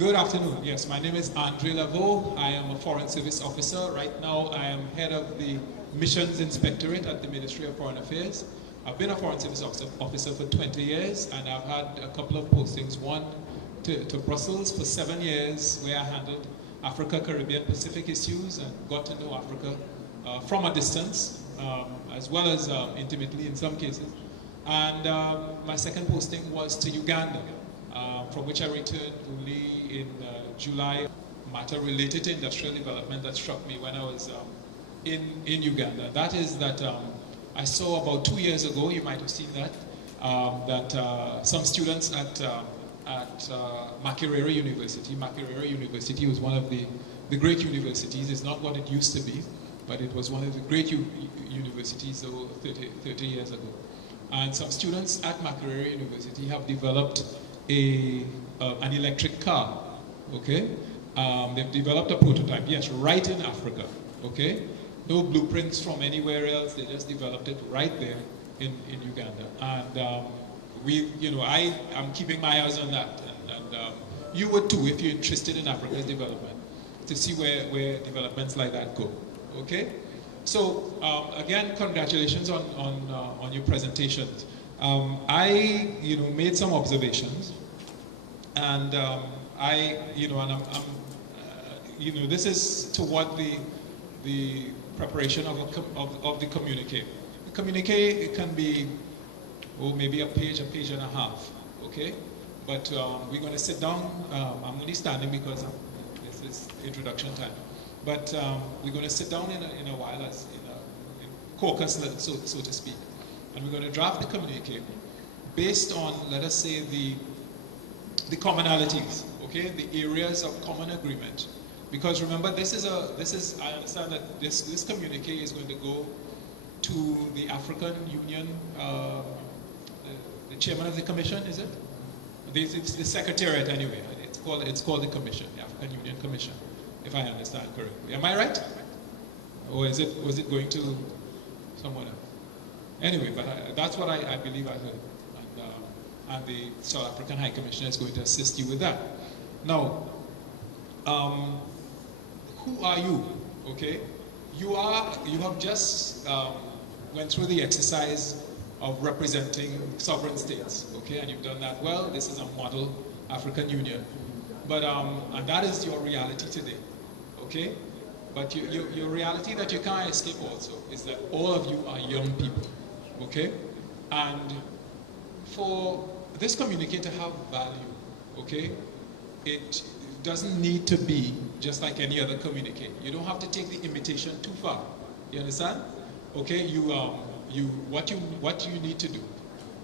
Good afternoon. Yes, my name is Andre Laveau. I am a Foreign Service Officer. Right now, I am head of the Missions Inspectorate at the Ministry of Foreign Affairs. I've been a Foreign Service Officer for 20 years, and I've had a couple of postings. One to Brussels for 7 years, where I handled Africa, Caribbean, Pacific issues, and got to know Africa from a distance, as well as intimately in some cases. And my second posting was to Uganda, from which I returned only in July. Matter related to industrial development that struck me when I was in Uganda. That is that I saw about 2 years ago, you might have seen that, that some students at Makerere University. Makerere University was one of the great universities. It's not what it used to be, but it was one of the great universities 30 years ago. And some students at Makerere University have developed an electric car, okay? They've developed a prototype, yes, right in Africa, okay? No blueprints from anywhere else, they just developed it right there in Uganda. And I'm keeping my eyes on that. And you would too, if you're interested in Africa's development, to see where developments like that go, okay? So, again, congratulations on your presentations. I, made some observations, and this is toward the preparation of the communique. The communique, it can be, maybe a page and a half, okay? But we're going to sit down. I'm only standing because this is introduction time. But we're going to sit down in a while, as in caucus, so to speak. And we're going to draft the communique based on, let us say, the commonalities, okay, the areas of common agreement. Because remember, I understand that this communique is going to go to the African Union, the chairman of the commission, is it? It's the secretariat anyway. It's called the commission, the African Union Commission, if I understand correctly. Am I right? Or was it going to someone else? Anyway, but that's what I believe I heard. And the South African High Commissioner is going to assist you with that. Now, who are you? Okay, you have just went through the exercise of representing sovereign states. Okay, and you've done that well. This is a model African Union, but and that is your reality today. Okay, but your reality that you can't escape also is that all of you are young people. Okay, and for this communique to have value, okay, it doesn't need to be just like any other communique. You don't have to take the imitation too far. You understand? Okay, what you need to do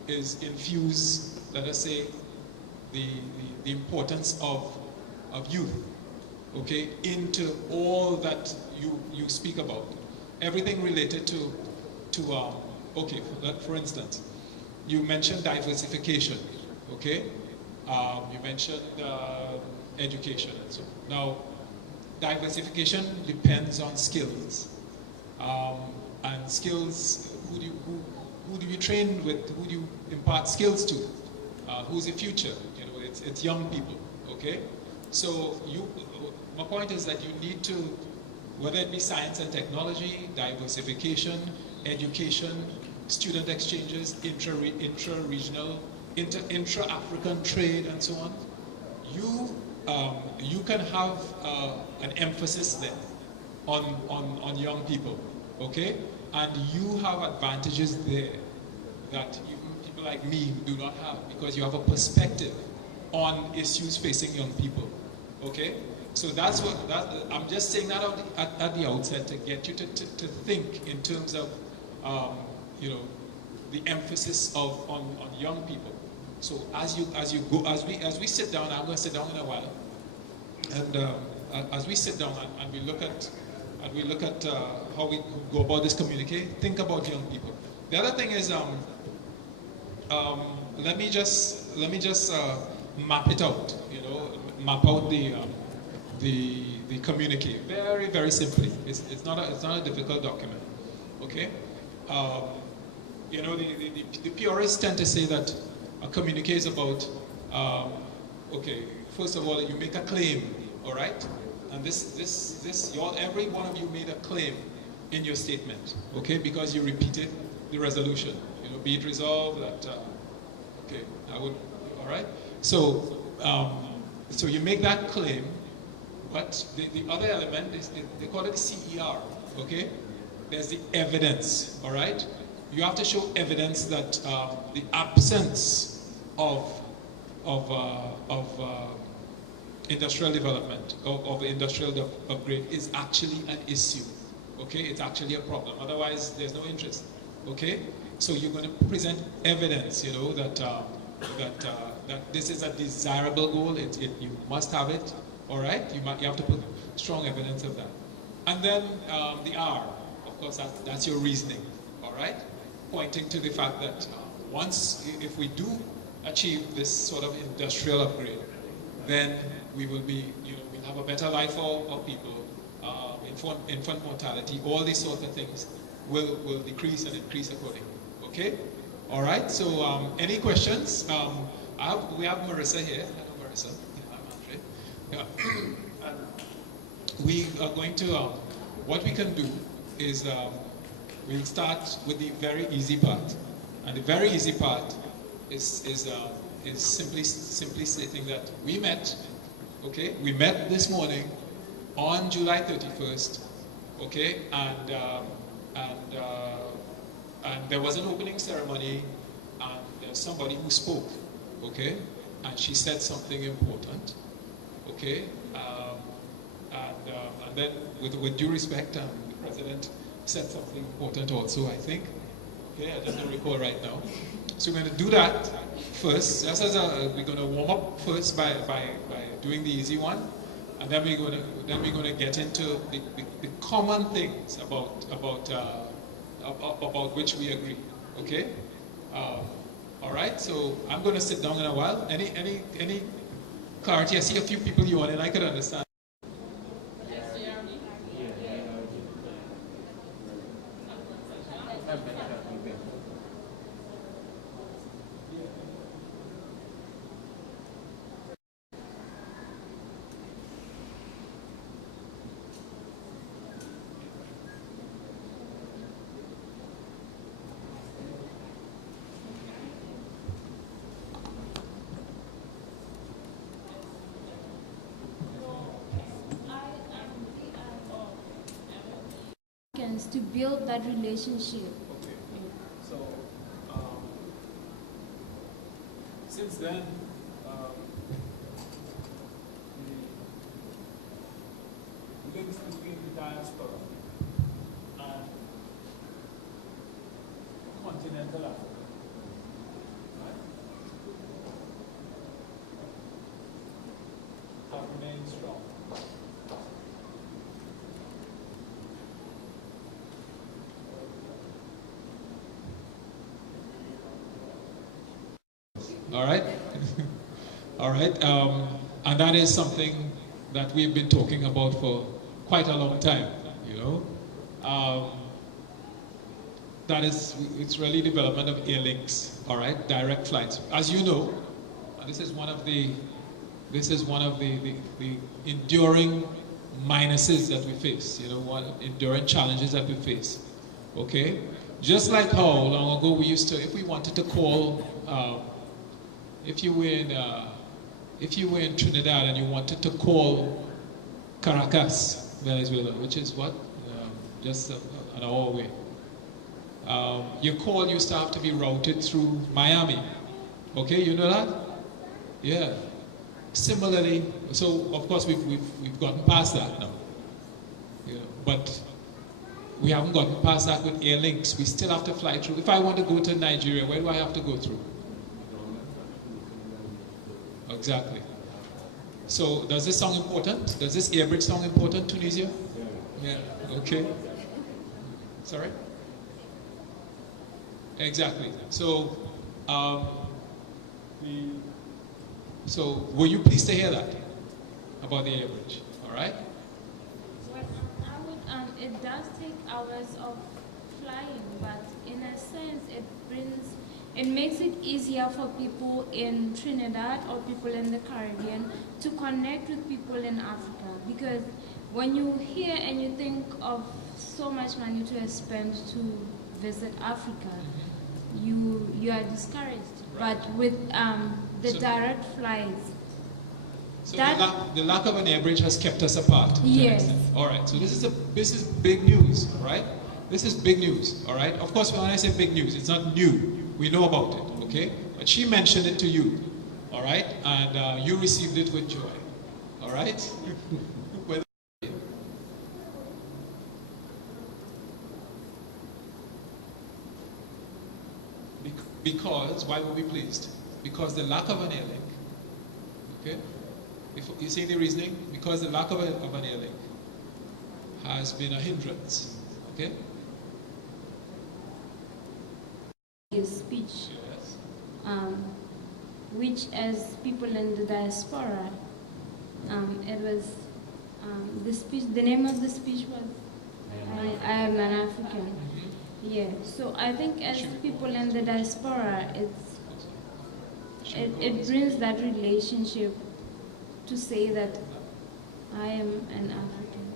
is infuse, let us say, the importance of youth, okay, into all that you speak about. Everything related to okay, for instance, you mentioned diversification, okay? You mentioned education and so on. Now, diversification depends on skills. And skills, who do you train with? Who do you impart skills to? Who's the future? It's young people, okay? So my point is that you need to, whether it be science and technology, diversification, education, student exchanges, intra-regional, intra-African trade, and so on, you can have an emphasis there on young people, okay? And you have advantages there that people like me do not have, because you have a perspective on issues facing young people, okay? So that's I'm just saying that at the outset to get you to think in terms of the emphasis on young people. So as we sit down, I'm going to sit down in a while, and as we sit down and we look at how we go about this communique, think about young people. The other thing is let me just map it out. Map out the communique very, very simply. It's not a difficult document. Okay. The purists tend to say that a communique is about, okay, first of all, you make a claim, all right? And every one of you made a claim in your statement, okay? Because you repeated the resolution, be it resolved that, okay, all right? So, so you make that claim, but the other element is, they call it CER, okay? There's the evidence, all right? You have to show evidence that the absence of industrial development, of industrial upgrade is actually an issue, okay? It's actually a problem. Otherwise, there's no interest, okay? So you're going to present evidence, that that this is a desirable goal. You must have it, all right? You have to put strong evidence of that. And then the R, of course, that's your reasoning, all right? Pointing to the fact that if we do achieve this sort of industrial upgrade, then we will be, we'll have a better life for people, infant mortality, all these sorts of things will decrease and increase accordingly, okay? All right, so any questions? We have Marissa here. Hello, Marissa. I'm Andre. Yeah. We are going to, what we can do is we'll start with the very easy part. And the very easy part is simply stating that we met, okay? We met this morning on July 31st, okay? And there was an opening ceremony, and there's somebody who spoke, okay? And she said something important, okay? And then, with due respect, the president said something important also, I think. Okay, I just don't recall right now. So we're going to do that first. Just as we're going to warm up first by doing the easy one, and then we're going to get into the common things about which we agree. Okay. All right. So I'm going to sit down in a while. Any clarity? I see a few people yawning. I could understand. To build that relationship. Okay. So, since then, the links between the diaspora and continental Africa, right, have remained strong. All right, all right, and that is something that we've been talking about for quite a long time. It's really development of air links. All right, direct flights. As you know, this is one of the enduring minuses that we face. Enduring challenges that we face. Okay, just like how long ago we used to, if we wanted to call. If you were in Trinidad and you wanted to call Caracas, Venezuela, which is what, just an hour away, your call used to have to be routed through Miami. Okay, you know that? Yeah. Similarly, so of course we've gotten past that now. But we haven't gotten past that with air links. We still have to fly through. If I want to go to Nigeria, where do I have to go through? Exactly. So does this sound important? Does this air bridge sound important, Tunisia? Yeah. Okay. Sorry? Exactly. So, so were you pleased to hear that about the air bridge? All right. Well, it does take hours of flying, but in a sense, it brings it makes it easier for people in Trinidad or people in the Caribbean to connect with people in Africa. Because when you hear and you think of so much money to spend to visit Africa, you are discouraged. Right. But with the direct flights, so the lack of an air bridge has kept us apart. To yes. an extent. All right. So this is big news, all right? This is big news, all right? Of course, when I say big news, it's not new. We know about it, okay? But she mentioned it to you, all right? And you received it with joy, all right? Because, why were we pleased? Because the lack of an air link, okay? If you see the reasoning? Because the lack of an air link has been a hindrance, okay? His speech, Yes. which as people in the diaspora, it was the speech. The name of the speech was "I am an African." Yeah. So I think as people in the diaspora, it brings that relationship to say that I am an African.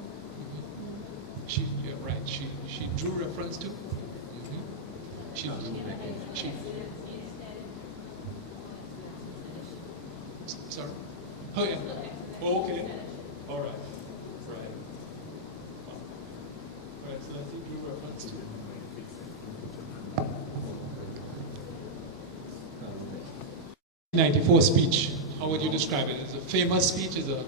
You're right. She drew reference to. She, sorry? Oh, yeah. Oh, okay. All right. Right. All right, so I think drew reference to. 1994 speech. How would you describe it? Is it a famous speech? Is a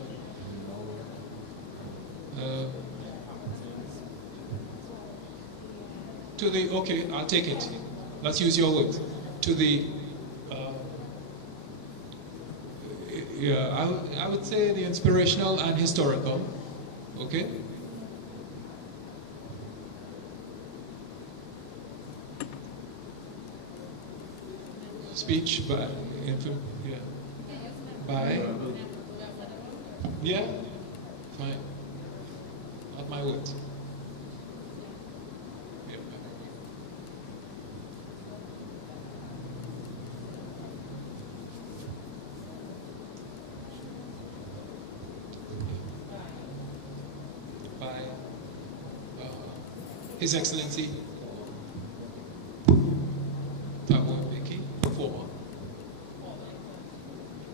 to the, okay, I'll take it. Let's use your words. To the, yeah, I would say the inspirational and historical, okay? Speech by, yeah, by, yeah, fine, not my words. His Excellency Thabo Mbeki, former.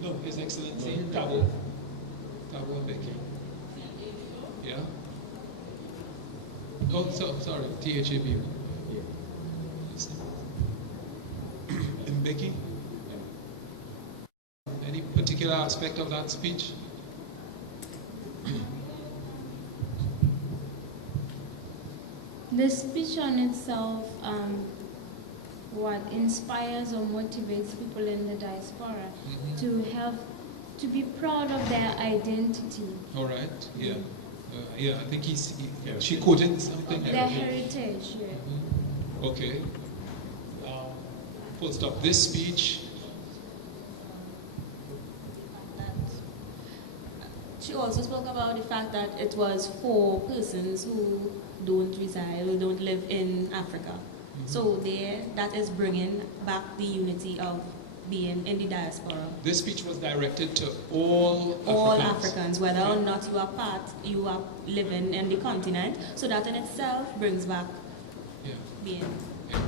No, His Excellency Thabo Mbeki. Yeah. Oh, sorry, THAB. Mbeki. Any particular aspect of that speech? The speech on itself, what inspires or motivates people in the diaspora to be proud of their identity. All right. Yeah. Yeah. I think she quoted something. Their heritage. Yeah. Okay. Full stop. This speech. She also spoke about the fact that it was for persons who don't reside, who don't live in Africa. So that is bringing back the unity of being in the diaspora. This speech was directed to all Africans, whether or not you are living in the continent. So that in itself brings back being. Yeah.